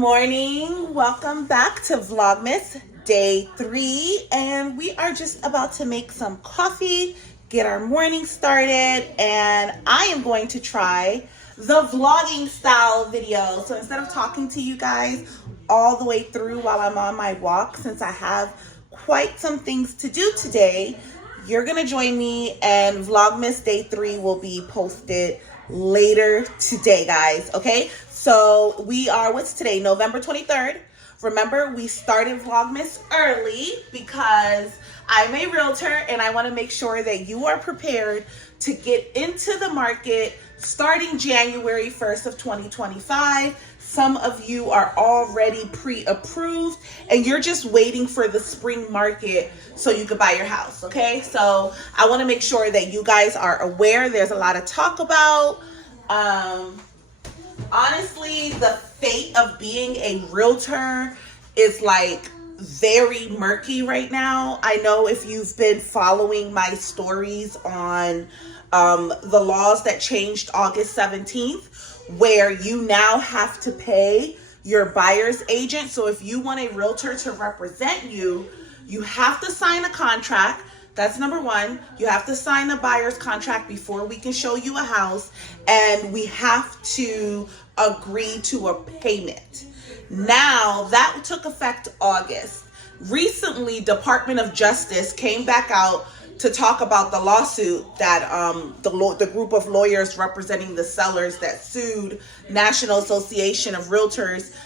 morning. Welcome back to Vlogmas day 3, and we are just about to make some coffee, get our morning started, and I am going to try the vlogging style video. So instead of talking to you guys all the way through while I'm on my walk, since I have quite some things to do today, you're gonna join me, and Vlogmas day 3 will be posted later today, guys. Okay, so what's today, November 23rd. Remember, we started Vlogmas early because I'm a realtor and I want to make sure that you are prepared to get into the market starting January 1st of 2025. Some of you are already pre-approved and you're just waiting for the spring market so you can buy your house, okay? So I want to make sure that you guys are aware. There's a lot of talk about, honestly, the fate of being a realtor is like very murky right now. I know if you've been following my stories on the laws that changed August 17th, where you now have to pay your buyer's agent. So if you want a realtor to represent you, you have to sign a contract. That's number one. You have to sign a buyer's contract before we can show you a house, and we have to agree to a payment. Now, that took effect August. Recently, Department of Justice came back out to talk about the lawsuit that the group of lawyers representing the sellers that sued National Association of Realtors.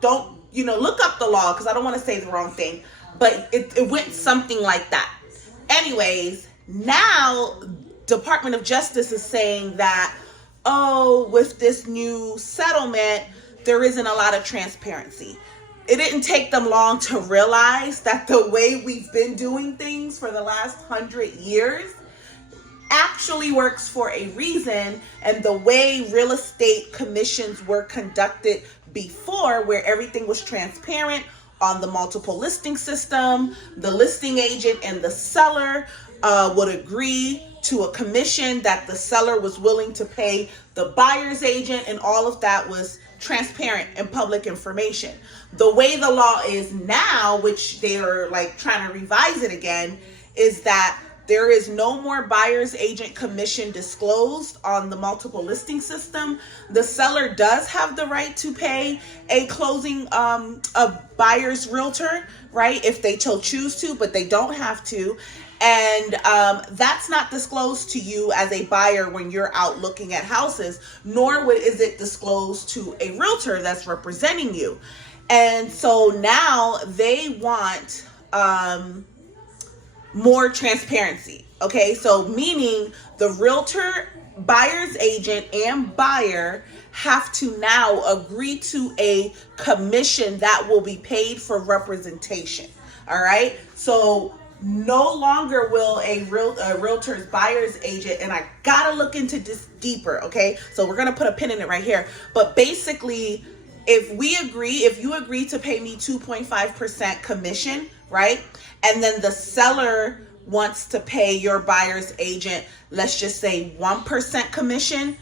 Don't, look up the law because I don't want to say the wrong thing, but it went something like that. Anyways, now Department of Justice is saying that, with this new settlement, there isn't a lot of transparency. It didn't take them long to realize that the way we've been doing things for the last 100 years actually works for a reason. And the way real estate commissions were conducted before, where everything was transparent on the multiple listing system, the listing agent and the seller would agree to a commission that the seller was willing to pay the buyer's agent, and all of that was transparent and public information. The way the law is now, which they're like trying to revise it again, is that there is no more buyer's agent commission disclosed on the multiple listing system. The seller does have the right to pay a closing, a buyer's realtor, right? If they choose to, but they don't have to. And that's not disclosed to you as a buyer when you're out looking at houses, nor is it disclosed to a realtor that's representing you. And so now they want more transparency. Okay, so meaning the realtor, buyer's agent, and buyer have to now agree to a commission that will be paid for representation. All right, so no longer will a realtor's buyer's agent, and I gotta look into this deeper, okay? So we're gonna put a pin in it right here. But basically, if you agree to pay me 2.5% commission, right? And then the seller wants to pay your buyer's agent, let's just say 1% commission,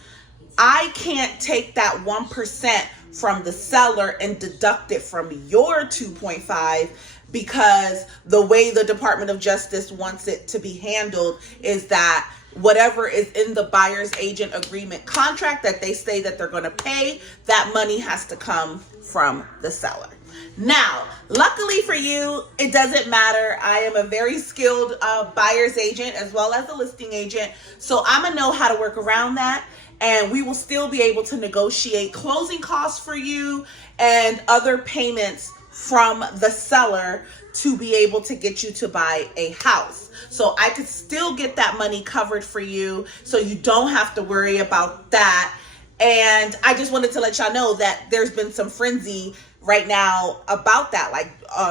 I can't take that 1% from the seller and deduct it from your 2.5, because the way the Department of Justice wants it to be handled is that whatever is in the buyer's agent agreement contract that they say that they're going to pay, that money has to come from the seller. Now, luckily for you, it doesn't matter. I am a very skilled buyer's agent as well as a listing agent, so I'm going to know how to work around that. And we will still be able to negotiate closing costs for you and other payments from the seller to be able to get you to buy a house. So I could still get that money covered for you, so you don't have to worry about that. And I just wanted to let y'all know that there's been some frenzy right now about that. Like,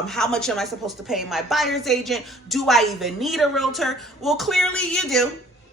how much am I supposed to pay my buyer's agent? Do I even need a realtor? Well, clearly you do.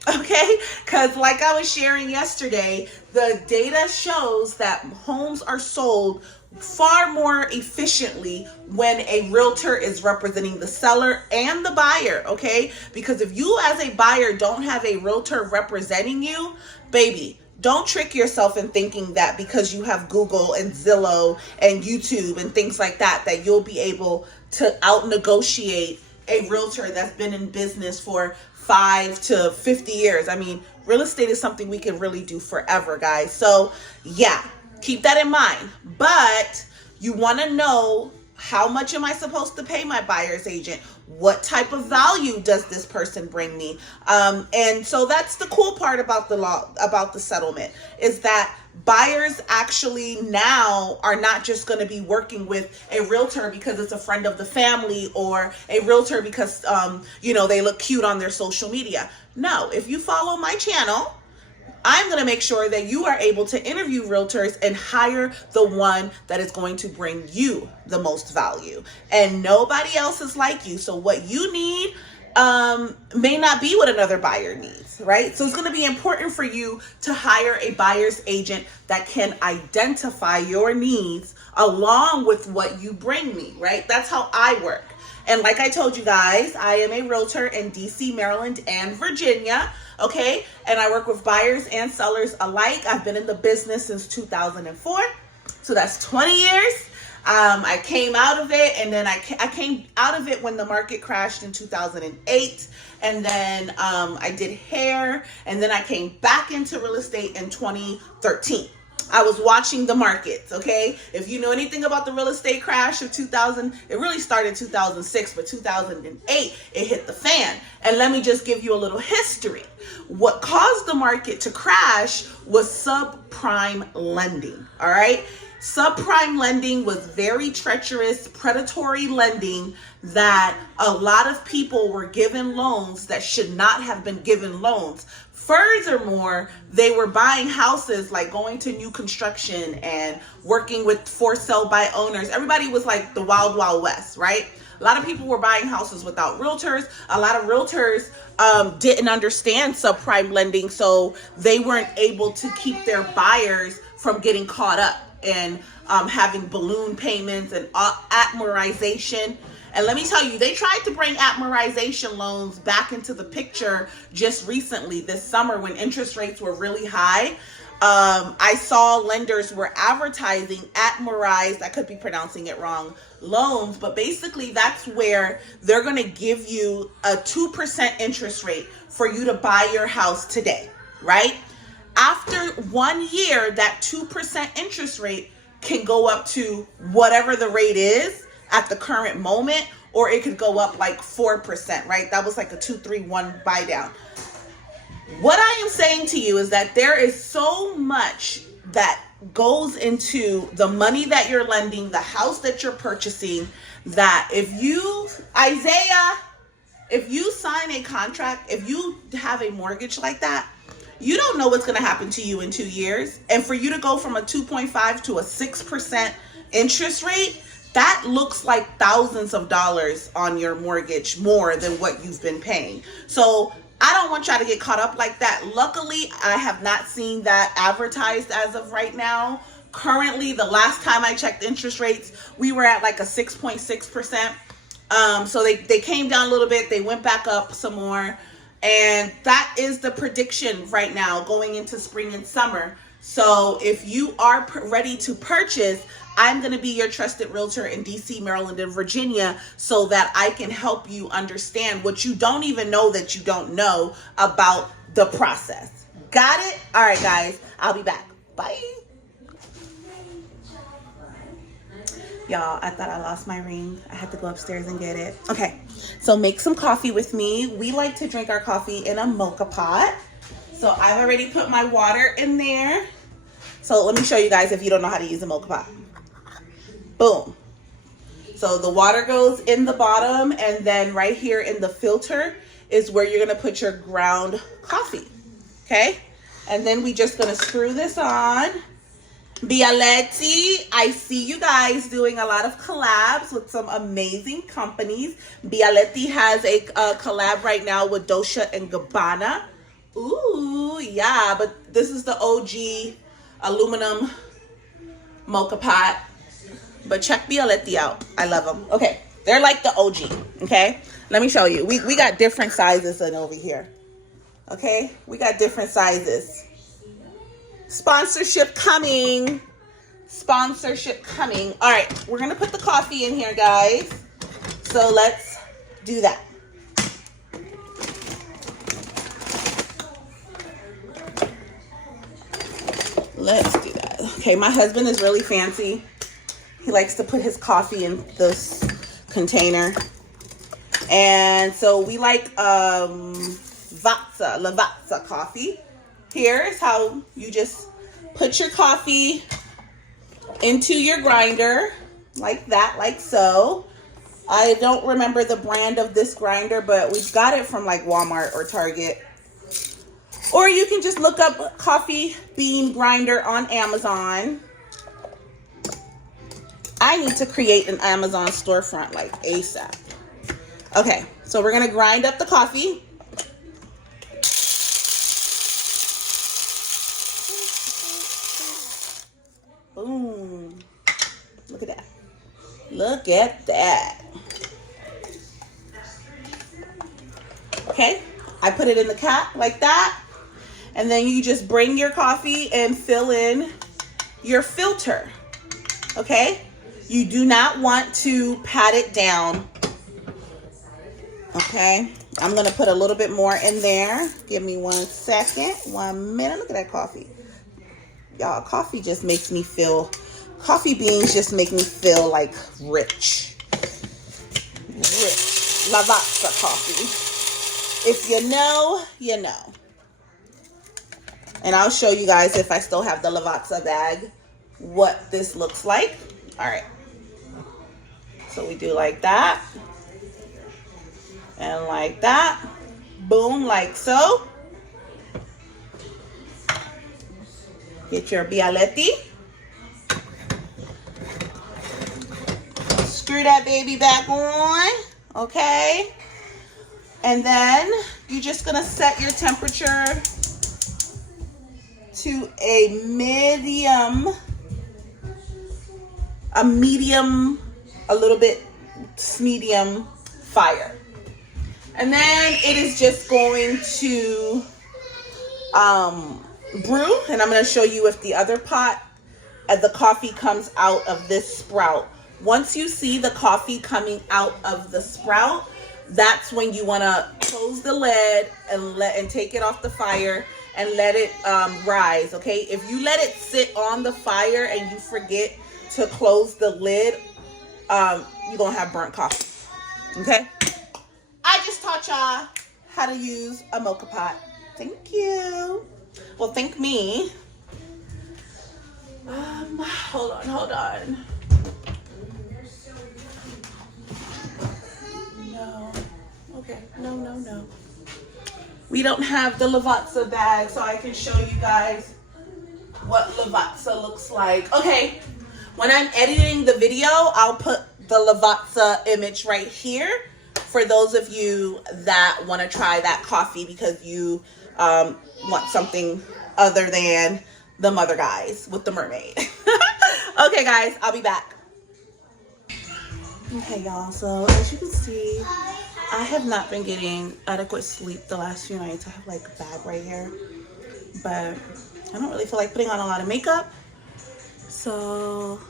Okay, because like I was sharing yesterday, the data shows that homes are sold far more efficiently when a realtor is representing the seller and the buyer, okay? Because if you as a buyer don't have a realtor representing you, baby, Don't trick yourself in thinking that because you have Google and Zillow and YouTube and things like that, that you'll be able to out negotiate a realtor that's been in business for 5 to 50 years. I mean, real estate is something we can really do forever, guys. So yeah, keep that in mind. But you want to know, how much am I supposed to pay my buyer's agent? What type of value does this person bring me? And so that's the cool part about the law, about the settlement, is that buyers actually now are not just going to be working with a realtor because it's a friend of the family, or a realtor because, you know, they look cute on their social media. No, if you follow my channel, I'm going to make sure that you are able to interview realtors and hire the one that is going to bring you the most value. And nobody else is like you. So what you need may not be what another buyer needs, right? So it's going to be important for you to hire a buyer's agent that can identify your needs along with what you bring me, right? That's how I work. And like I told you guys, I am a realtor in DC, Maryland, and Virginia. Okay, and I work with buyers and sellers alike. I've been in the business since 2004, so that's 20 years. I came out of it, and then I came out of it when the market crashed in 2008, and then I did hair, and then I came back into real estate in 2013. I was watching the markets, okay? If you know anything about the real estate crash of 2000, it really started 2006, but 2008, it hit the fan. And let me just give you a little history. What caused the market to crash was subprime lending, all right? Subprime lending was very treacherous, predatory lending that a lot of people were given loans that should not have been given loans. Furthermore, they were buying houses, like going to new construction and working with for sale by owners. Everybody was like the wild, wild west, right? A lot of people were buying houses without realtors. A lot of realtors didn't understand subprime lending, so they weren't able to keep their buyers from getting caught up and having balloon payments and admirization. And let me tell you, they tried to bring admirization loans back into the picture just recently, this summer, when interest rates were really high. I saw lenders were advertising admirized, I could be pronouncing it wrong, loans, but basically that's where they're going to give you a 2% interest rate for you to buy your house today, right? After 1 year, that 2% interest rate can go up to whatever the rate is at the current moment, or it could go up like 4%, right? That was like a 2-3-1 buy down. What I am saying to you is that there is so much that goes into the money that you're lending, the house that you're purchasing, that if you, Isaiah, if you sign a contract, if you have a mortgage like that, you don't know what's going to happen to you in 2 years. And for you to go from a 2.5 to a 6% interest rate, that looks like thousands of dollars on your mortgage more than what you've been paying. So I don't want y'all to get caught up like that. Luckily, I have not seen that advertised as of right now. Currently, the last time I checked interest rates, we were at like a 6.6%. So they came down a little bit. They went back up some more. And that is the prediction right now going into spring and summer. So if you are ready to purchase, I'm going to be your trusted realtor in DC, Maryland, and Virginia, so that I can help you understand what you don't even know that you don't know about the process. Got it? All right, guys, I'll be back. Bye. Y'all, I thought I lost my ring. I had to go upstairs and get it. Okay, so make some coffee with me. We like to drink our coffee in a mocha pot. So I've already put my water in there. So let me show you guys if you don't know how to use a mocha pot. Boom. So the water goes in the bottom, and then right here in the filter is where you're going to put your ground coffee. Okay? And then we just going to screw this on. Bialetti, I see you guys doing a lot of collabs with some amazing companies. Bialetti has a collab right now with Dolce & Gabbana. Ooh, yeah, but this is the OG aluminum mocha pot. But check Bialetti out. I love them. Okay, they're like the OG, okay? Let me show you. We got different sizes than over here. Okay, we got different sizes. Sponsorship coming. Sponsorship coming. All right, we're gonna put the coffee in here, guys. So let's do that. Let's do that. Okay, my husband is really fancy. He likes to put his coffee in this container. And so we like Lavazza coffee. Here's how you just put your coffee into your grinder like that, like so. I don't remember the brand of this grinder, but we've got it from like Walmart or Target. Or you can just look up coffee bean grinder on Amazon. I need to create an Amazon storefront like ASAP. Okay, so we're gonna grind up the coffee. Boom. Look at that. Look at that. Okay, I put it in the cap like that. And then you just bring your coffee and fill in your filter. Okay? You do not want to pat it down. Okay? I'm going to put a little bit more in there. Give me 1 second. 1 minute. Look at that coffee. Y'all, coffee just makes me feel, coffee beans just make me feel like rich. Rich. Lavazza coffee. If you know, you know. And I'll show you guys, if I still have the Lavazza bag, what this looks like. All right. So we do like that. And like that. Boom, like so. Get your bialetti. Screw that baby back on. Okay. And then you're just going to set your temperature to a medium, a little bit medium fire. And then it is just going to brew. And I'm going to show you if the other pot, the coffee comes out of this sprout. Once you see the coffee coming out of the sprout, that's when you want to close the lid and take it off the fire and let it rise. Okay, if you let it sit on the fire and you forget to close the lid, you're gonna have burnt coffee. Okay, I just taught y'all how to use a mocha pot. Thank you. Well, thank me. Hold on. No. Okay. No. We don't have the Lavazza bag, so I can show you guys what Lavazza looks like. Okay, when I'm editing the video, I'll put the Lavazza image right here for those of you that want to try that coffee because you want something other than the mother guys with the mermaid. Okay, guys, I'll be back. Okay, y'all, so as you can see, I have not been getting adequate sleep the last few nights. I have like a bag right here, but I don't really feel like putting on a lot of makeup. So,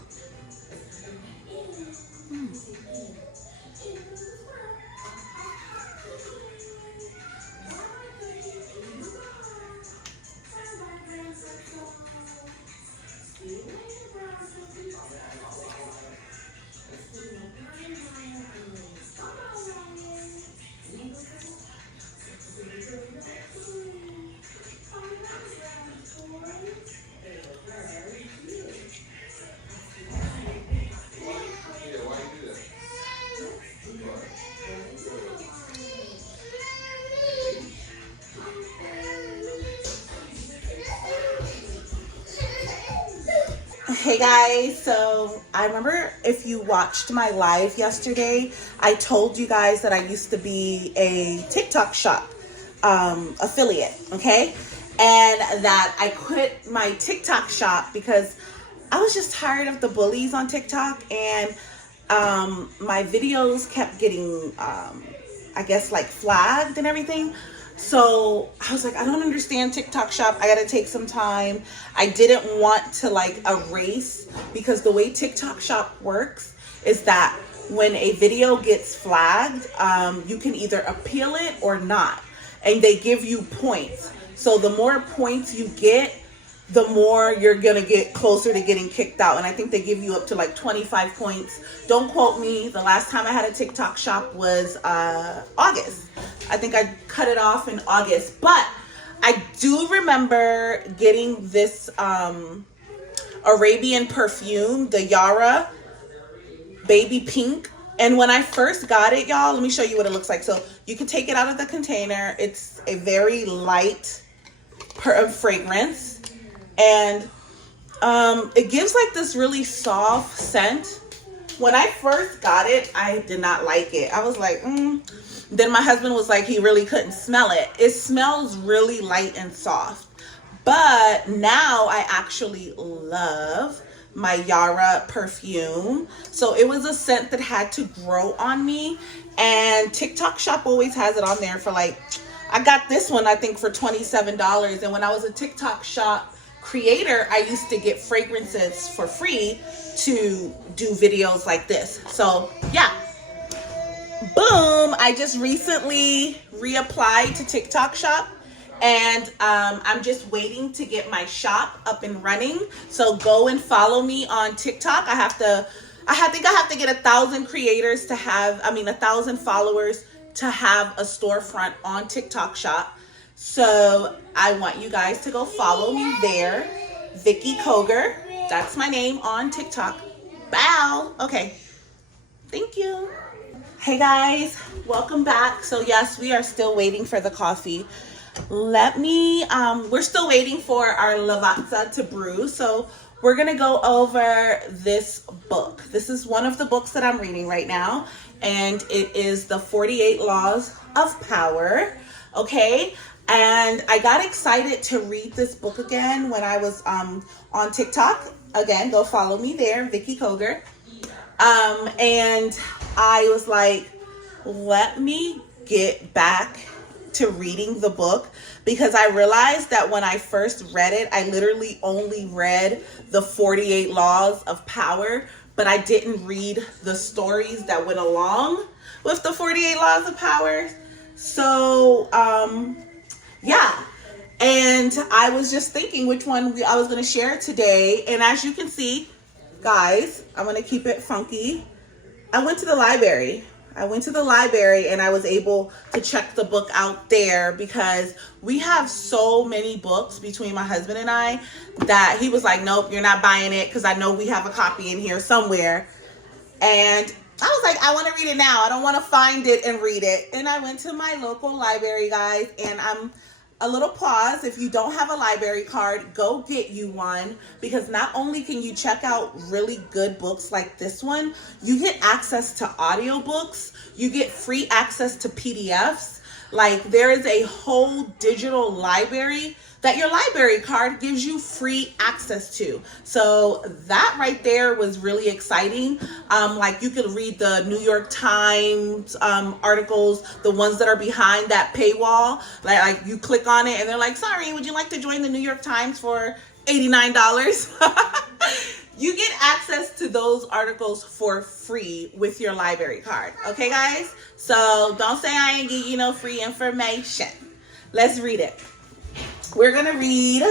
hey guys, so I remember if you watched my live yesterday, I told you guys that I used to be a TikTok shop affiliate, okay? And that I quit my TikTok shop because I was just tired of the bullies on TikTok, and my videos kept getting, I guess, like flagged and everything. So I was like, I don't understand TikTok shop. I got to take some time. I didn't want to like erase, because the way TikTok shop works is that when a video gets flagged, you can either appeal it or not. And they give you points. So the more points you get, the more you're going to get closer to getting kicked out. And I think they give you up to like 25 points. Don't quote me. The last time I had a TikTok shop was August. I think I cut it off in August. But I do remember getting this Arabian perfume, the Yara Baby Pink. And when I first got it, y'all, let me show you what it looks like. So you can take it out of the container. It's a very light fragrance. And it gives like this really soft scent. When I first got it, I did not like it. I was like, Then my husband was like, he really couldn't smell it. It smells really light and soft. But now I actually love my Yara perfume. So it was a scent that had to grow on me. And TikTok shop always has it on there for like, I got this one, I think, for $27. And when I was a TikTok shop creator, I used to get fragrances for free to do videos like this. So yeah, boom, I just recently reapplied to TikTok shop, and I'm just waiting to get my shop up and running. So go and follow me on TikTok. I think I have to get 1,000 creators to have, 1,000 followers to have a storefront on TikTok shop. So I want you guys to go follow me there. Vicky Koger. That's my name on TikTok. Bow. Okay. Thank you. Hey guys, welcome back. So yes, we are still waiting for the coffee. We're still waiting for our lavazza to brew. So we're going to go over this book. This is one of the books that I'm reading right now. And it is the 48 Laws of Power. Okay. And I got excited to read this book again when I was on TikTok. Again, go follow me there, Vicky Koger. And I was like, let me get back to reading the book, because I realized that when I first read it, I literally only read the 48 Laws of Power, but I didn't read the stories that went along with the 48 Laws of Power. So, yeah. And I was just thinking which one I was going to share today. And as you can see, guys, I'm going to keep it funky. I went to the library. And I was able to check the book out there, because we have so many books between my husband and I that he was like, nope, you're not buying it, because I know we have a copy in here somewhere. And I was like, I want to read it now. I don't want to find it and read it. And I went to my local library, guys, and I'm a little pause. If you don't have a library card, go get you one, because not only can you check out really good books like this one, you get access to audiobooks, you get free access to PDFs. Like, there is a whole digital library that your library card gives you free access to. So that right there was really exciting. Like, you could read the New York Times articles, the ones that are behind that paywall. Like you click on it and they're like, sorry, would you like to join the New York Times for $89? You get access to those articles for free with your library card. Okay, guys? So don't say I ain't give you no free information. Let's read it. We're going to read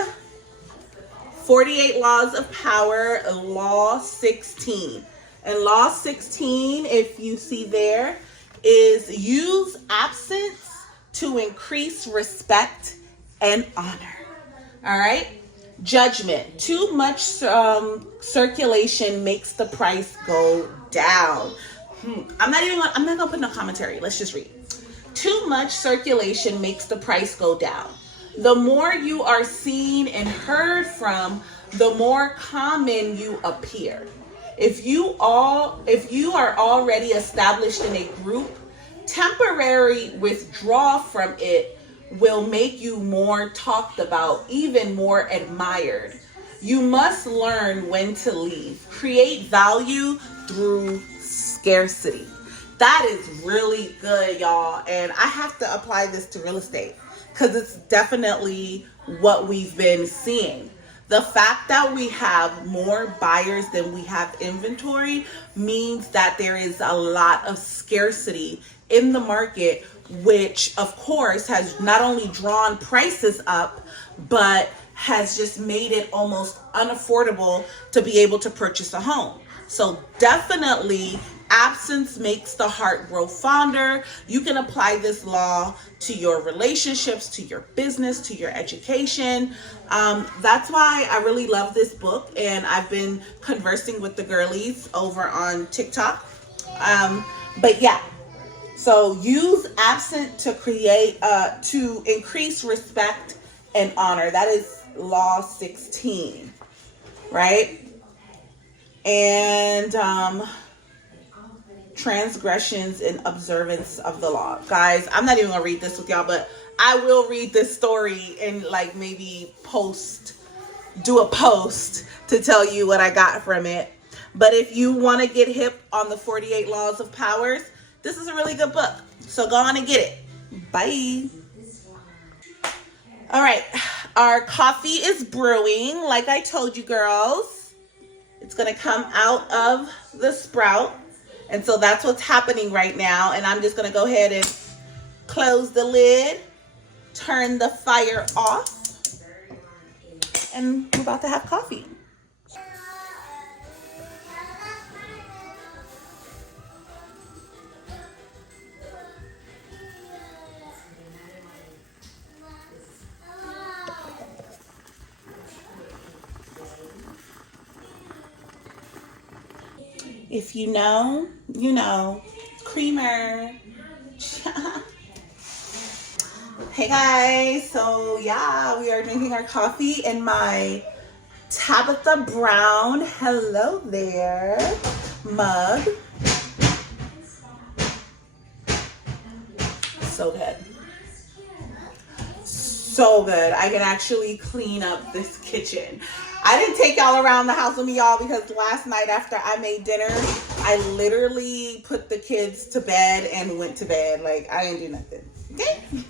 48 Laws of Power, Law 16. And Law 16, if you see there, is use absence to increase respect and honor. All right? Judgment. Too much circulation makes the price go down. I'm not going to put no commentary. Let's just read. Too much circulation makes the price go down. The more you are seen and heard from, the more common you appear. If you are already established in a group, temporary withdrawal from it will make you more talked about, even more admired. You must learn when to leave. Create value through scarcity. That is really good, y'all. And I have to apply this to real estate. because it's definitely what we've been seeing. The fact that we have more buyers than we have inventory means that there is a lot of scarcity in the market, which of course has not only drawn prices up, but has just made it almost unaffordable to be able to purchase a home. So definitely, absence makes the heart grow fonder. You can apply this law to your relationships, to your business, to your education. That's why I really love this book, and I've been conversing with the girlies over on TikTok. But yeah, so use absent to create, to increase respect and honor. That is law 16, right? And transgressions in observance of the law. Guys, I'm not even gonna read this with y'all, but I will read this story and like maybe do a post to tell you what I got from it. But if you want to get hip on the 48 laws of powers, this is a really good book. So go on and get it. Bye. All right, our coffee is brewing. Like I told you girls, it's gonna come out of the sprout. And so that's what's happening right now. And I'm just gonna go ahead and close the lid, turn the fire off, and we're about to have coffee. If you know, you know. Creamer. Hey guys, so yeah, we are drinking our coffee in my Tabitha Brown, hello there, mug. So good. So good. I can actually clean up this kitchen. I didn't take y'all around the house with me, y'all, because last night after I made dinner, I literally put the kids to bed and went to bed. Like, I didn't do nothing. Okay? The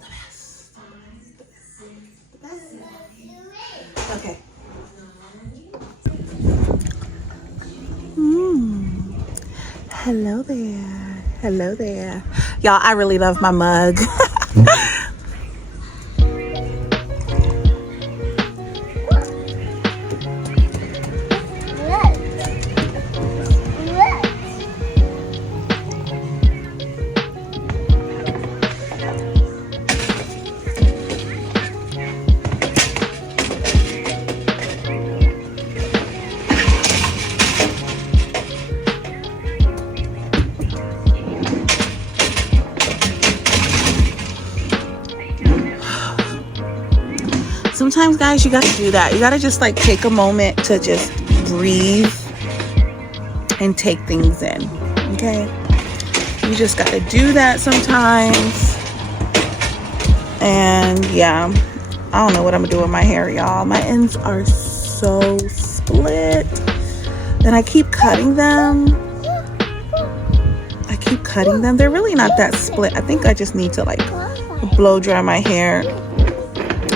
best. The best. Okay. Hello there. Hello there. Y'all, I really love my mug. Sometimes, guys, you gotta do that. You gotta just like take a moment to just breathe and take things in. Okay? You just gotta do that sometimes. And yeah, I don't know what I'm gonna do with my hair, y'all. My ends are so split. And I keep cutting them. They're really not that split. I think I just need to like blow dry my hair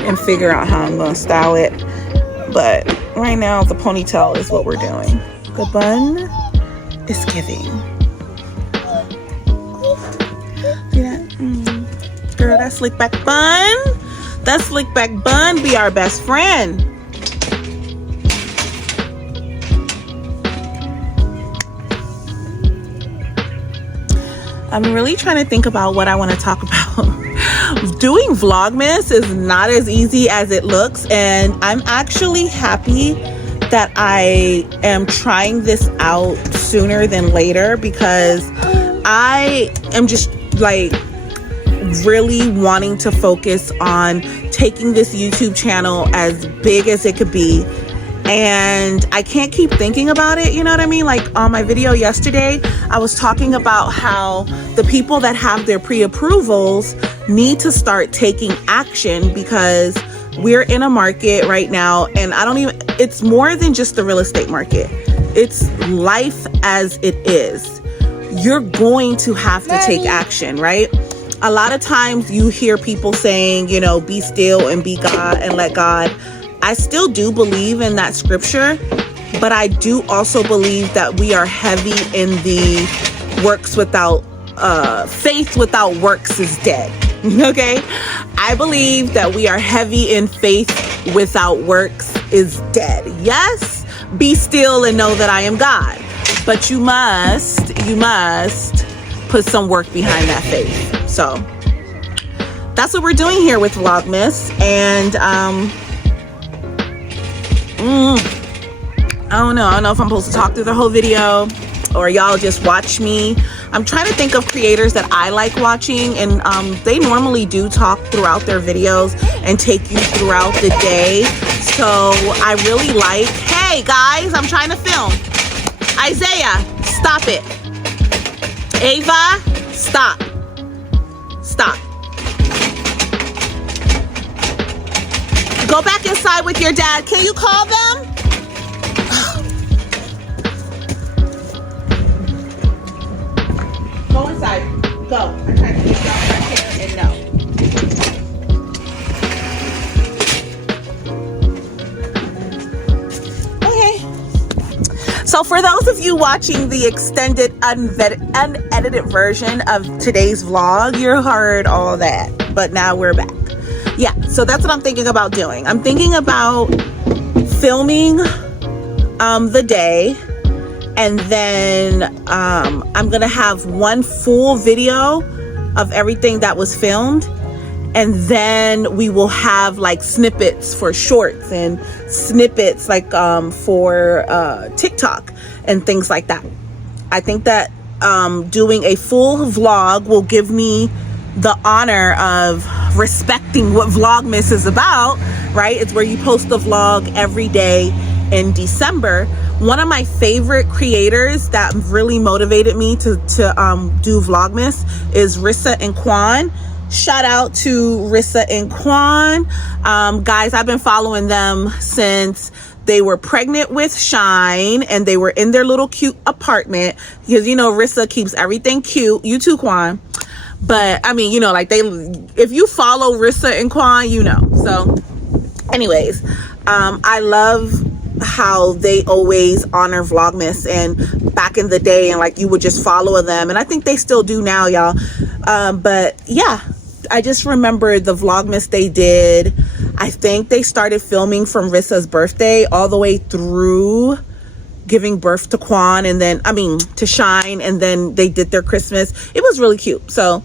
and figure out how I'm gonna style it. But right now the ponytail is what we're doing. The bun is giving. See that? Girl, that slick back bun. That slick back bun be our best friend. I'm really trying to think about what I want to talk about. Doing Vlogmas is not as easy as it looks, and I'm actually happy that I am trying this out sooner than later, because I am just like really wanting to focus on taking this YouTube channel as big as it could be. And I can't keep thinking about it, you know what I mean? Like on my video yesterday, I was talking about how the people that have their pre-approvals need to start taking action, because we're in a market right now, and it's more than just the real estate market. It's life as it is. you're going to have to take action, right? A lot of times you hear people saying, you know, be still and be God and let God. I still do believe in that scripture, but I do also believe that we are heavy in the works without, faith without works is dead. Okay? I believe that we are heavy in faith without works is dead. Yes, be still and know that I am God. But you must put some work behind that faith. So that's what we're doing here with Vlogmas. And I don't know if I'm supposed to talk through the whole video or y'all just watch me. I'm trying to think of creators that I like watching, and they normally do talk throughout their videos and take you throughout the day. So I really like, hey guys, I'm trying to film. Isaiah, stop it. Ava, stop. Stop. Go back inside with your dad. Can you call them? Go inside. Go. I'm trying to get you off my chair and no. So for those of you watching the extended unedited version of today's vlog, you heard all that, but now we're back. Yeah, so that's what I'm thinking about doing. I'm thinking about filming the day, and then I'm gonna have one full video of everything that was filmed, and then we will have like snippets for shorts and snippets like for TikTok and things like that. I think that doing a full vlog will give me the honor of respecting what Vlogmas is about, right? It's where you post the vlog every day in December. One of my favorite creators that really motivated me to do Vlogmas is Rissa and Quan. Shout out to Rissa and Quan. Guys, I've been following them since they were pregnant with Shine and they were in their little cute apartment, because you know Rissa keeps everything cute. You too, Quan. But I mean, you know, like if you follow Rissa and Quan, you know. So anyways, I love how they always honor Vlogmas, and back in the day, and like you would just follow them, and I think they still do now, y'all. But yeah, I just remember the Vlogmas they did. I think they started filming from Rissa's birthday all the way through giving birth to Quan, and then to Shine, and then they did their Christmas. It was really cute. So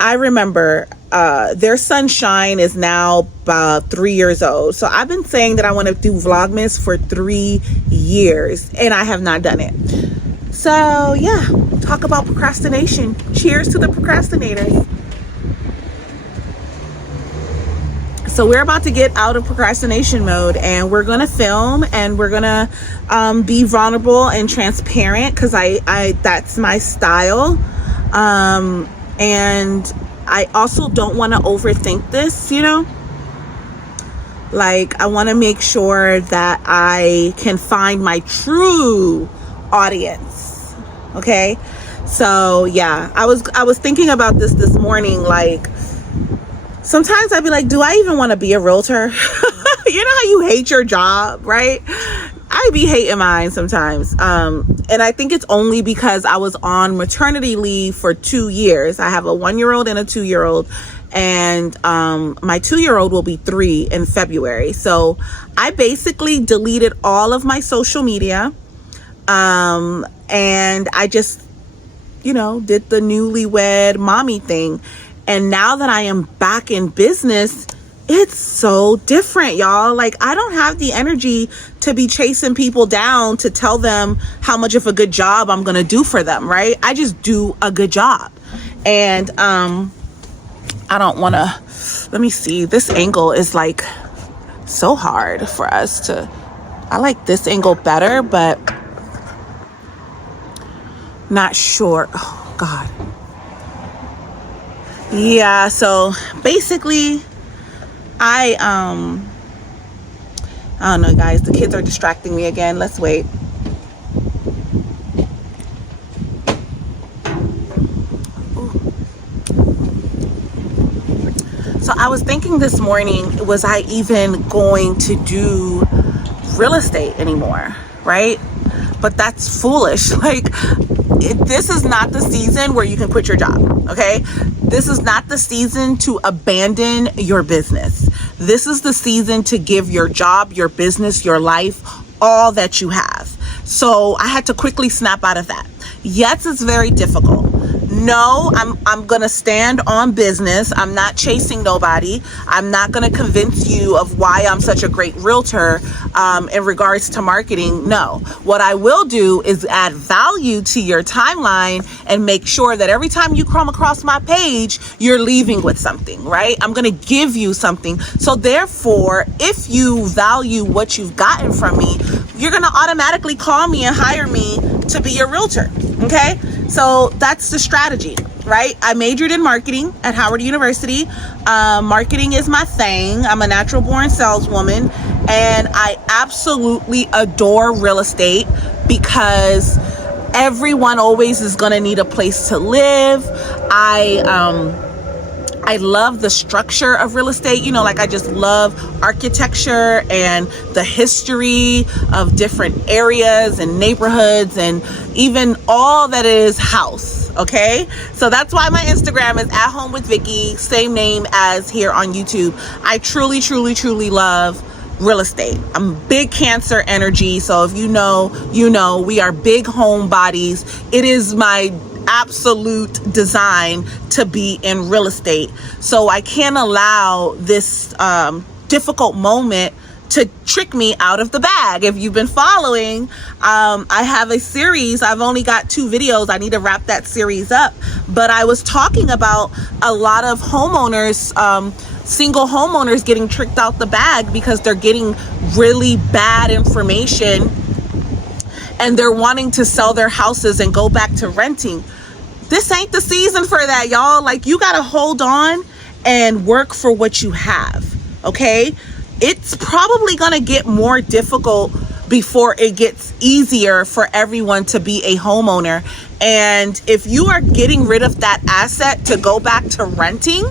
I remember their son Shine is now about 3 years old. So I've been saying that I want to do Vlogmas for 3 years, and I have not done it. So yeah, talk about procrastination. Cheers to the procrastinators. So we're about to get out of procrastination mode, and we're gonna film, and we're gonna be vulnerable and transparent, because I that's my style. And I also don't want to overthink this, you know. Like, I want to make sure that I can find my true audience. Okay, so yeah, I was thinking about this morning. Like, sometimes I'd be like, do I even want to be a realtor? You know how you hate your job, right? I be hating mine sometimes. And I think it's only because I was on maternity leave for 2 years. I have a 1-year-old and a 2-year-old, and my 2-year-old will be 3 in February. So I basically deleted all of my social media. And I just, you know, did the newlywed mommy thing. And now that I am back in business, it's so different, y'all. Like, I don't have the energy to be chasing people down to tell them how much of a good job I'm gonna do for them, right? I just do a good job. And I don't wanna, let me see, this angle is like so hard for us to, I like this angle better, but not sure. Oh God. Yeah, so basically I don't know, guys, the kids are distracting me again. Let's wait. So I was thinking this morning, was I even going to do real estate anymore, right? But that's foolish. Like, this is not the season where you can quit your job, okay? This is not the season to abandon your business. This is the season to give your job, your business, your life, all that you have. So I had to quickly snap out of that. Yes, it's very difficult. No, I'm gonna stand on business. I'm not chasing nobody. I'm not gonna convince you of why I'm such a great realtor in regards to marketing. No, what I will do is add value to your timeline and make sure that every time you come across my page, you're leaving with something, right? I'm gonna give you something. So therefore, if you value what you've gotten from me, you're gonna automatically call me and hire me to be your realtor, okay? So that's the strategy, right? I majored in marketing at Howard University. Marketing is my thing. I'm a natural born saleswoman, and I absolutely adore real estate because everyone always is gonna need a place to live. I love the structure of real estate. You know, like I just love architecture and the history of different areas and neighborhoods and even all that is house. Okay. So that's why my Instagram is At Home with Vicky, same name as here on YouTube. I truly, truly, truly love real estate. I'm big Cancer energy. So if you know, we are big home bodies. It is my absolute design to be in real estate. So I can't allow this difficult moment to trick me out of the bag. If you've been following, I have a series. I've only got 2 videos. I need to wrap that series up. But I was talking about a lot of homeowners, single homeowners getting tricked out the bag because they're getting really bad information and they're wanting to sell their houses and go back to renting. This ain't the season for that, y'all. Like, you gotta hold on and work for what you have, okay? It's probably gonna get more difficult before it gets easier for everyone to be a homeowner. And if you are getting rid of that asset to go back to renting,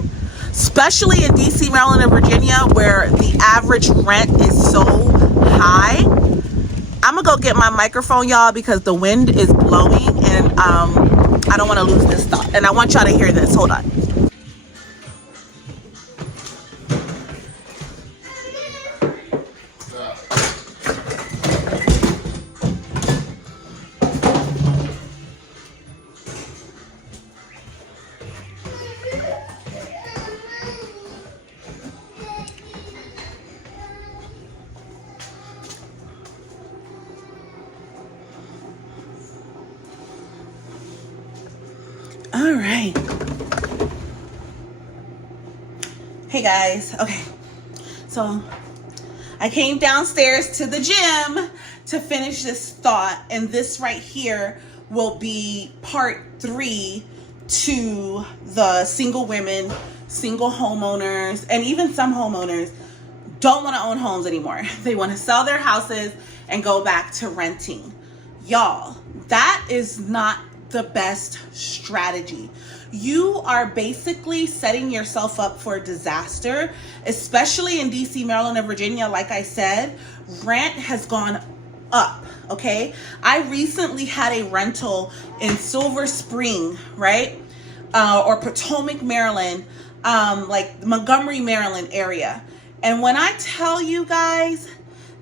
especially in DC, Maryland, and Virginia, where the average rent is so high, I'm gonna go get my microphone, y'all, because the wind is blowing and I don't want to lose this thought. And I want y'all to hear this. Hold on. All right. Hey guys. Okay. So I came downstairs to the gym to finish this thought, and this right here will be part 3 to the single women, single homeowners, and even some homeowners don't want to own homes anymore. They want to sell their houses and go back to renting. Y'all, that is not the best strategy. You are basically setting yourself up for disaster, especially in DC, Maryland, and Virginia. Like I said, rent has gone up, okay? I recently had a rental in Silver Spring, right? Or Potomac, Maryland, like Montgomery, Maryland area. And when I tell you guys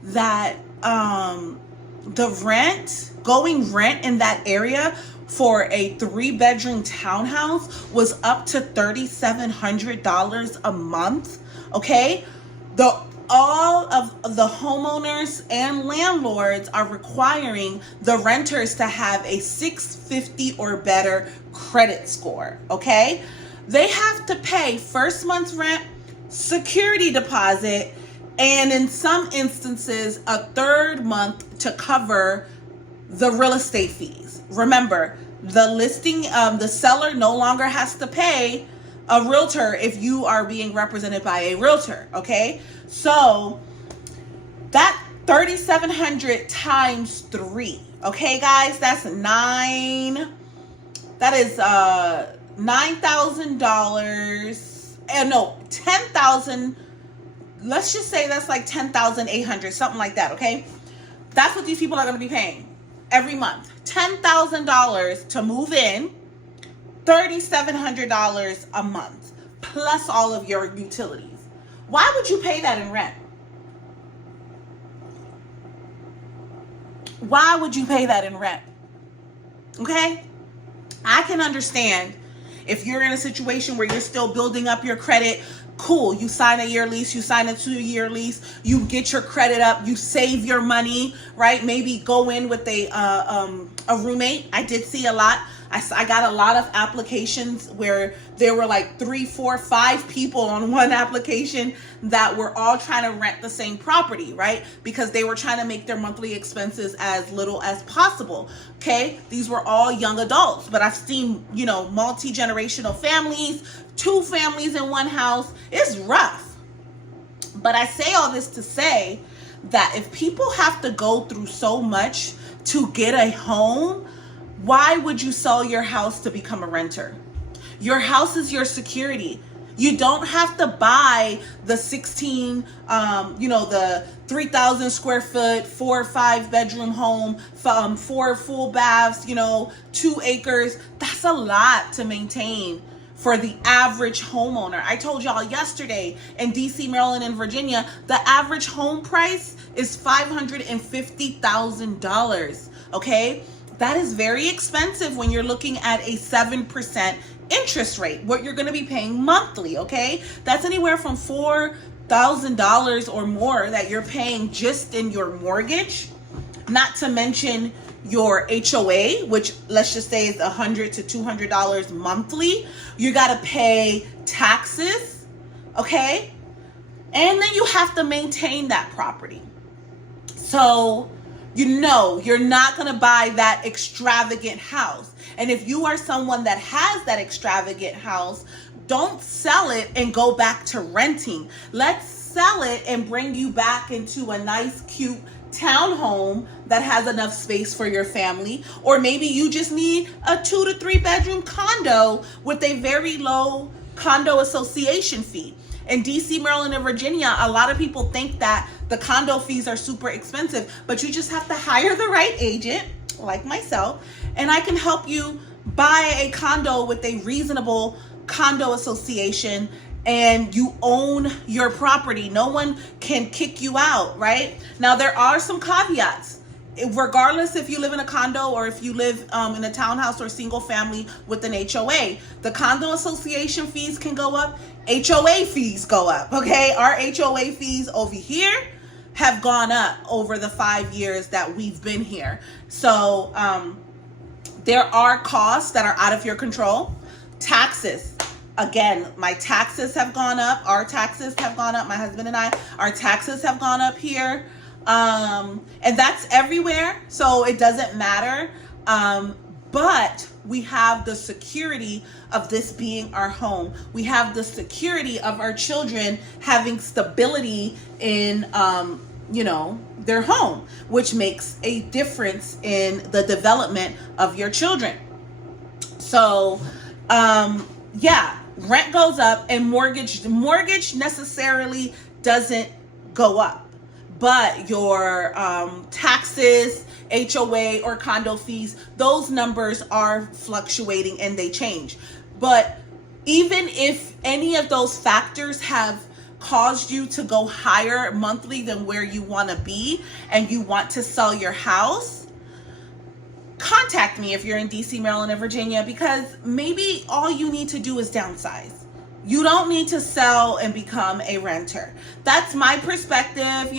that the going rent in that area for a 3-bedroom townhouse was up to $3,700 a month, okay? All of the homeowners and landlords are requiring the renters to have a 650 or better credit score, okay? They have to pay first month's rent, security deposit, and in some instances, a 3rd month to cover the real estate fees. Remember, the seller no longer has to pay a realtor if you are being represented by a realtor, okay? So that $3,700 times 3, okay, guys, that's $9,000, no, 10,000, let's just say that's like 10,800, something like that, okay? That's what these people are going to be paying every month. $10,000 to move in, $3,700 a month, plus all of your utilities. Why would you pay that in rent? Why would you pay that in rent? Okay? I can understand if you're in a situation where you're still building up your credit. Cool, you sign a year lease, you sign a 2-year lease, you get your credit up, you save your money, right? Maybe go in with a roommate. I did see a lot. I got a lot of applications where there were like 3, 4, 5 people on one application that were all trying to rent the same property, right? Because they were trying to make their monthly expenses as little as possible. Okay, these were all young adults, but I've seen, you know, multi-generational families, 2 families in one house. It's rough. But I say all this to say that if people have to go through so much to get a home, why would you sell your house to become a renter? Your house is your security. You don't have to buy the 16, the 3,000 square foot, 4 or 5 bedroom home, 4 full baths, 2 acres. That's a lot to maintain for the average homeowner. I told y'all yesterday in DC, Maryland, and Virginia, the average home price is $550,000. Okay? That is very expensive when you're looking at a 7% interest rate, what you're going to be paying monthly, okay? That's anywhere from $4,000 or more that you're paying just in your mortgage, not to mention your HOA, which let's just say is $100 to $200 monthly. You got to pay taxes, okay? And then you have to maintain that property. So, you're not going to buy that extravagant house. And if you are someone that has that extravagant house, don't sell it and go back to renting. Let's sell it and bring you back into a nice, cute townhome that has enough space for your family. Or maybe you just need a 2 to 3 bedroom condo with a very low condo association fee. In DC, Maryland, and Virginia, a lot of people think that the condo fees are super expensive, but you just have to hire the right agent, like myself, and I can help you buy a condo with a reasonable condo association, and you own your property. No one can kick you out, right? Now, there are some caveats. Regardless if you live in a condo or if you live in a townhouse or single family with an HOA, the condo association fees can go up. HOA fees go up, okay? Our HOA fees over here have gone up over the 5 years that we've been here. So there are costs that are out of your control. Taxes. Again, my taxes have gone up. Our taxes have gone up. My husband and our taxes have gone up here. And that's everywhere, so it doesn't matter. But we have the security of this being our home. We have the security of our children having stability in, their home, which makes a difference in the development of your children. So, rent goes up and mortgage necessarily doesn't go up. But your taxes, HOA, or condo fees, those numbers are fluctuating and they change. But even if any of those factors have caused you to go higher monthly than where you want to be and you want to sell your house, contact me if you're in DC, Maryland, and Virginia, because maybe all you need to do is downsize. You don't need to sell and become a renter. That's my perspective,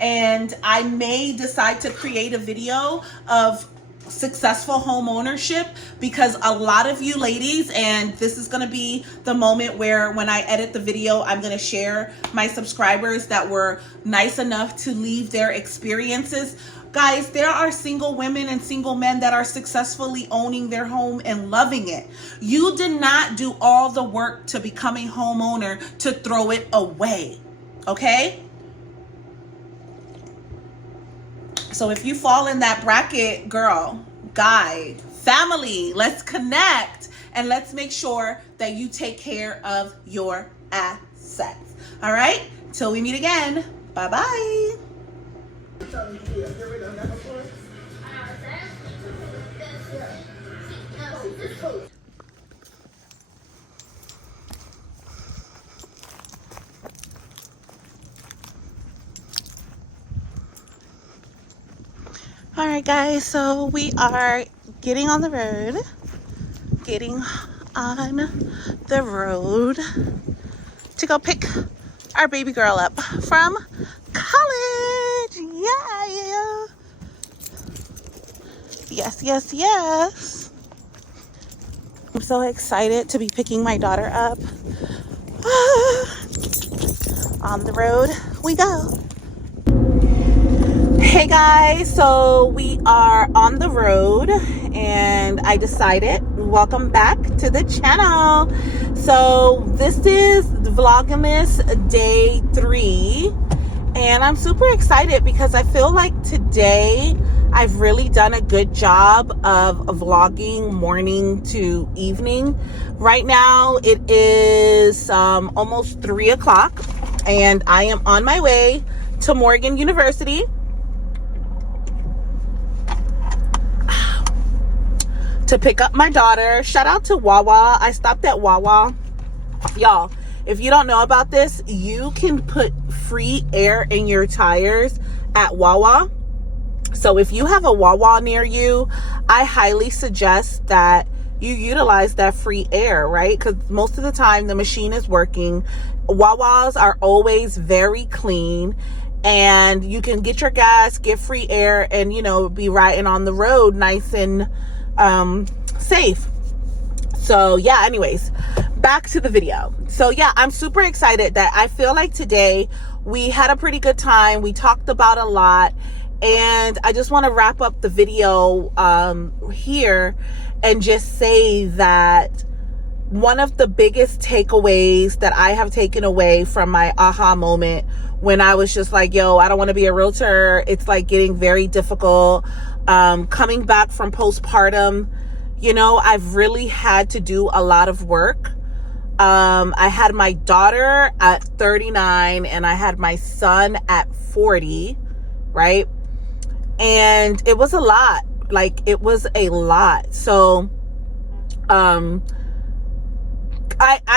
and I may decide to create a video of successful home ownership, because a lot of you ladies, and this is going to be the moment where when I edit the video, I'm going to share my subscribers that were nice enough to leave their experiences. Guys, there are single women and single men that are successfully owning their home and loving it. You did not do all the work to become a homeowner to throw it away, okay? So if you fall in that bracket, girl, guy, family, let's connect and let's make sure that you take care of your assets. All right, till we meet again. Bye-bye. All right, guys, so we are getting on the road to go pick our baby girl up from college. Yeah. Yes. I'm so excited to be picking my daughter up. On the road we go. Hey guys, so we are on the road and I decided, welcome back to the channel. So this is Vlogmas day 3 and I'm super excited because I feel like today I've really done a good job of vlogging morning to evening. Right now it is almost 3 o'clock and I am on my way to Morgan University to pick up my daughter. Shout out to Wawa. I stopped at Wawa. Y'all, if you don't know about this, you can put free air in your tires at Wawa. So if you have a Wawa near you, I highly suggest that you utilize that free air, right? Because most of the time the machine is working. Wawas are always very clean and you can get your gas, get free air, and, you know, be riding on the road nice and safe. So yeah, anyways, back to the video. So yeah, I'm super excited that I feel like today we had a pretty good time. We talked about a lot and I just want to wrap up the video here and just say that one of the biggest takeaways that I have taken away from my aha moment when I was just like, yo, I don't want to be a realtor. It's like getting very difficult. Coming back from postpartum, you know, I've really had to do a lot of work. I had my daughter at 39 and I had my son at 40, right? And it was a lot. Like, it was a lot. So,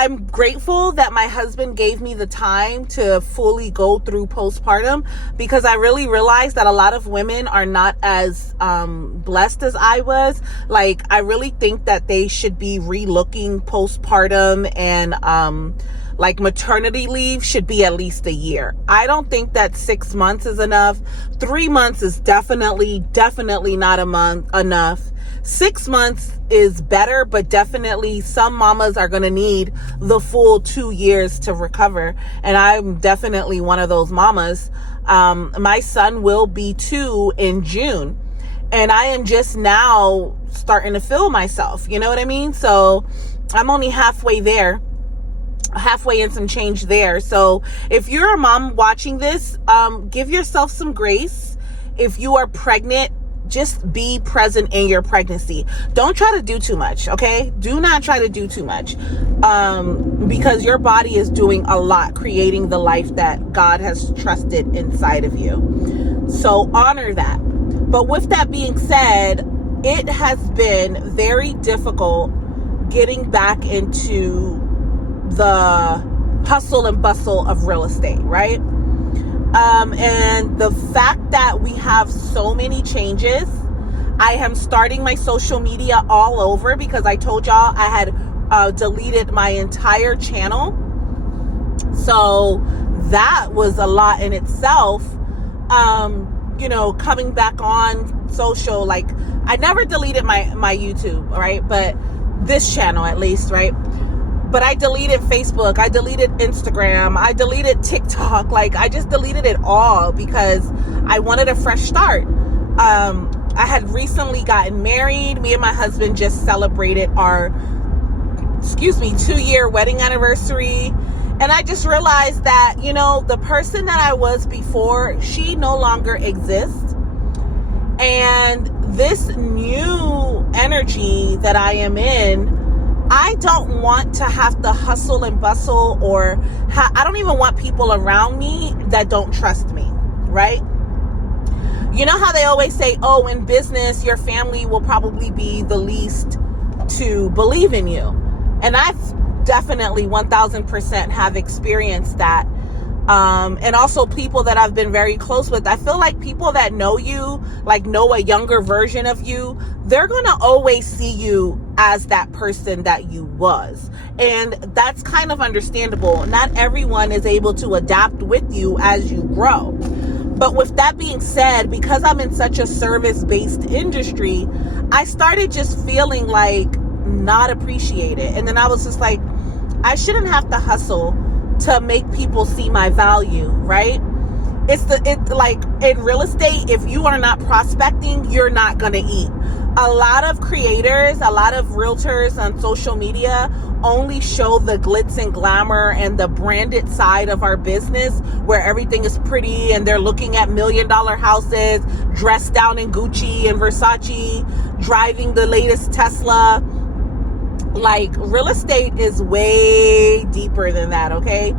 I'm grateful that my husband gave me the time to fully go through postpartum, because I really realized that a lot of women are not as blessed as I was. Like, I really think that they should be relooking postpartum, and like maternity leave should be at least a year. I don't think that 6 months is enough. 3 months is definitely not enough. 6 months is better, but definitely some mamas are going to need the full 2 years to recover. And I'm definitely one of those mamas. My son will be 2 in June and I am just now starting to feel myself. You know what I mean? So I'm only halfway and some change there. So if you're a mom watching this, give yourself some grace. If you are pregnant, just be present in your pregnancy. Don't try to do too much, okay? Do not try to do too much, because your body is doing a lot, creating the life that God has trusted inside of you. So honor that. But with that being said, it has been very difficult getting back into the hustle and bustle of real estate, right? And the fact that we have so many changes, I am starting my social media all over because I told y'all I had deleted my entire channel. So that was a lot in itself. You know, coming back on social, like I never deleted my YouTube, right? But this channel at least, right? But I deleted Facebook, I deleted Instagram, I deleted TikTok. Like, I just deleted it all because I wanted a fresh start. I had recently gotten married. Me and my husband just celebrated our, 2-year wedding anniversary. And I just realized that, you know, the person that I was before, she no longer exists. And this new energy that I am in, I don't want to have to hustle and bustle, or I don't even want people around me that don't trust me, right? You know how they always say, oh, in business, your family will probably be the least to believe in you. And I've definitely 1000% have experienced that. And also people that I've been very close with. I feel like people that know you, like know a younger version of you, they're going to always see you as that person that you was. And that's kind of understandable. Not everyone is able to adapt with you as you grow. But with that being said, because I'm in such a service-based industry, I started just feeling like not appreciated. And then I was just like, I shouldn't have to hustle to make people see my value, right? It's like in real estate, if you are not prospecting, you're not going to eat. A lot of creators, a lot of realtors on social media only show the glitz and glamour and the branded side of our business, where everything is pretty and they're looking at $1 million houses, dressed down in Gucci and Versace, driving the latest Tesla. Like, real estate is way deeper than that, okay?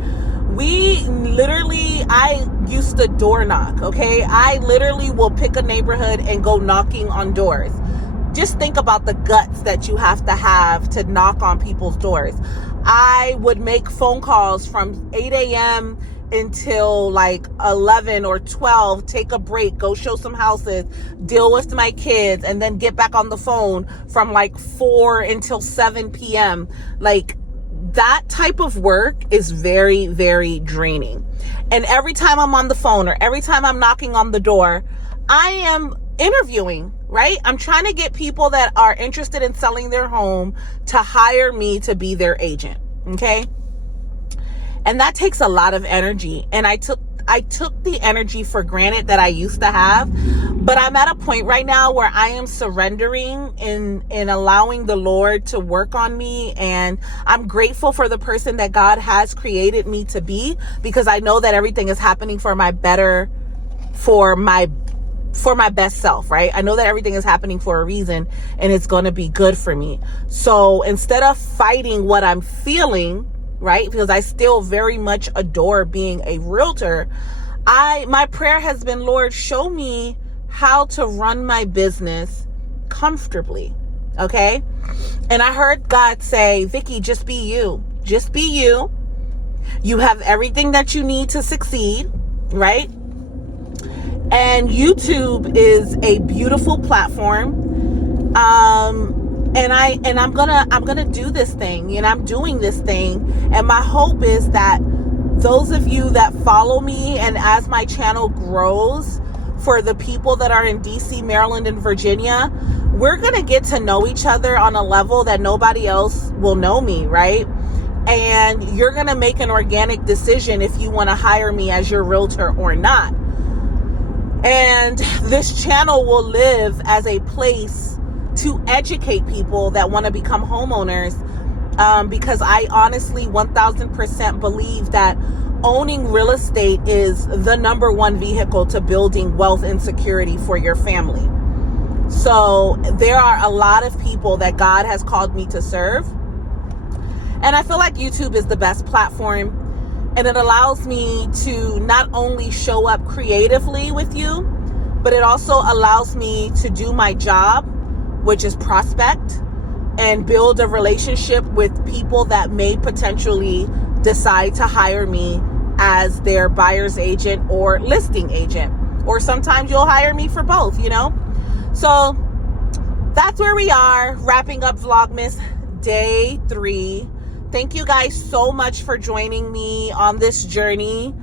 I used to door knock, okay? I literally will pick a neighborhood and go knocking on doors. Just think about the guts that you have to knock on people's doors. I would make phone calls from 8 a.m. until like 11 or 12, take a break, go show some houses, deal with my kids, and then get back on the phone from like 4 until 7 p.m. Like, that type of work is very, very draining. And every time I'm on the phone or every time I'm knocking on the door, I am interviewing, right? I'm trying to get people that are interested in selling their home to hire me to be their agent, okay? And that takes a lot of energy. And I took the energy for granted that I used to have. But I'm at a point right now where I am surrendering in allowing the Lord to work on me. And I'm grateful for the person that God has created me to be, because I know that everything is happening for my best self, right? I know that everything is happening for a reason, and it's going to be good for me. So instead of fighting what I'm feeling, right? Because I still very much adore being a realtor. My prayer has been, Lord, show me how to run my business comfortably. Okay. And I heard God say, Vicky, just be you. Just be you. You have everything that you need to succeed, right? And YouTube is a beautiful platform. And I'm gonna do this thing, and I'm doing this thing. And my hope is that those of you that follow me, and as my channel grows, for the people that are in DC, Maryland, and Virginia, we're gonna get to know each other on a level that nobody else will know me, right? And you're gonna make an organic decision if you want to hire me as your realtor or not. And this channel will live as a place to educate people that want to become homeowners, because I honestly 1000% believe that owning real estate is the number one vehicle to building wealth and security for your family. So there are a lot of people that God has called me to serve, and I feel like YouTube is the best platform. And it allows me to not only show up creatively with you, but it also allows me to do my job, which is prospect and build a relationship with people that may potentially decide to hire me as their buyer's agent or listing agent. Or sometimes you'll hire me for both, you know? So that's where we are, wrapping up Vlogmas day 3. Thank you guys so much for joining me on this journey.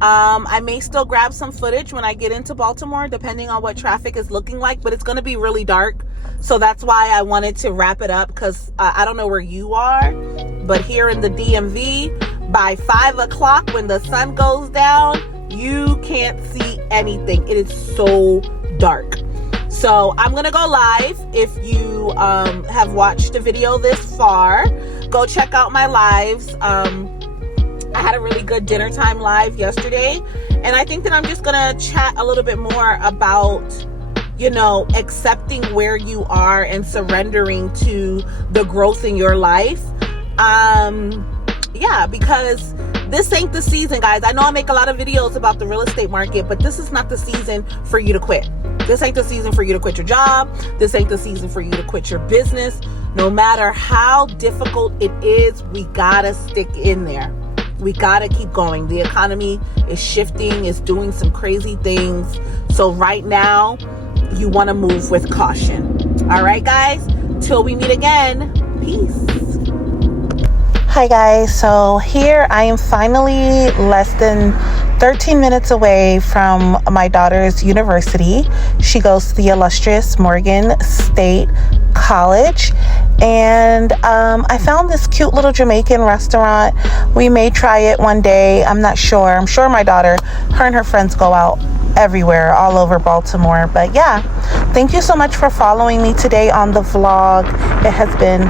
I may still grab some footage when I get into Baltimore, depending on what traffic is looking like, but it's going to be really dark. So that's why I wanted to wrap it up, because I don't know where you are, but here in the DMV, by 5 o'clock when the sun goes down, you can't see anything. It is so dark. So I'm going to go live. If you have watched the video this far, go check out my lives. I had a really good dinner time live yesterday, and I think that I'm just going to chat a little bit more about you know, accepting where you are and surrendering to the growth in your life. Yeah, because this ain't the season, guys. I know I make a lot of videos about the real estate market, but this is not the season for you to quit. This ain't the season for you to quit your job. This ain't the season for you to quit your business. No matter how difficult it is, we gotta stick in there. We gotta keep going. The economy is shifting, is doing some crazy things. So right now, you wanna move with caution. All right, guys? Till we meet again, peace. Hi guys, so here I am finally less than 13 minutes away from my daughter's university. She goes to the illustrious Morgan State College, and I found this cute little Jamaican restaurant. We may try it one day. I'm not sure. I'm sure my daughter, her and her friends go out everywhere, all over Baltimore. But yeah, thank you so much for following me today on the vlog. It has been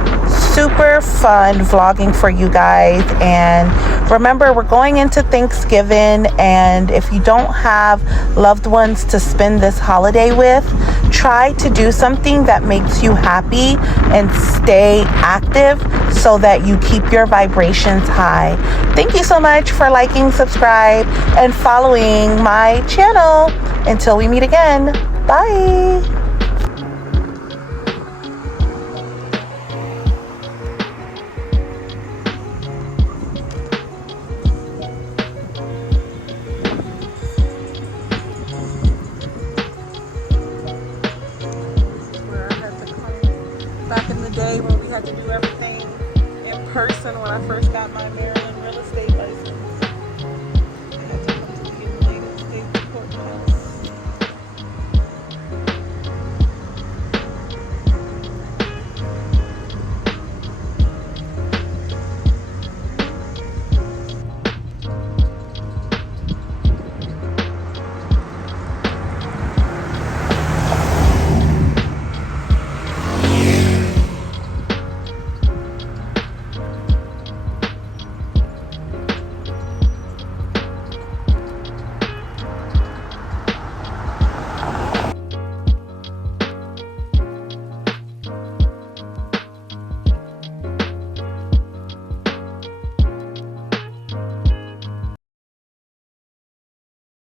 super fun vlogging for you guys. And remember, we're going into Thanksgiving, and if you don't have loved ones to spend this holiday with, try to do something that makes you happy and stay active so that you keep your vibrations high. Thank you so much for liking, subscribe, and following my channel. Until we meet again, bye. Back in the day when we had to do everything in person, when I first got my Maryland real estate license, I had to come to the United States Court.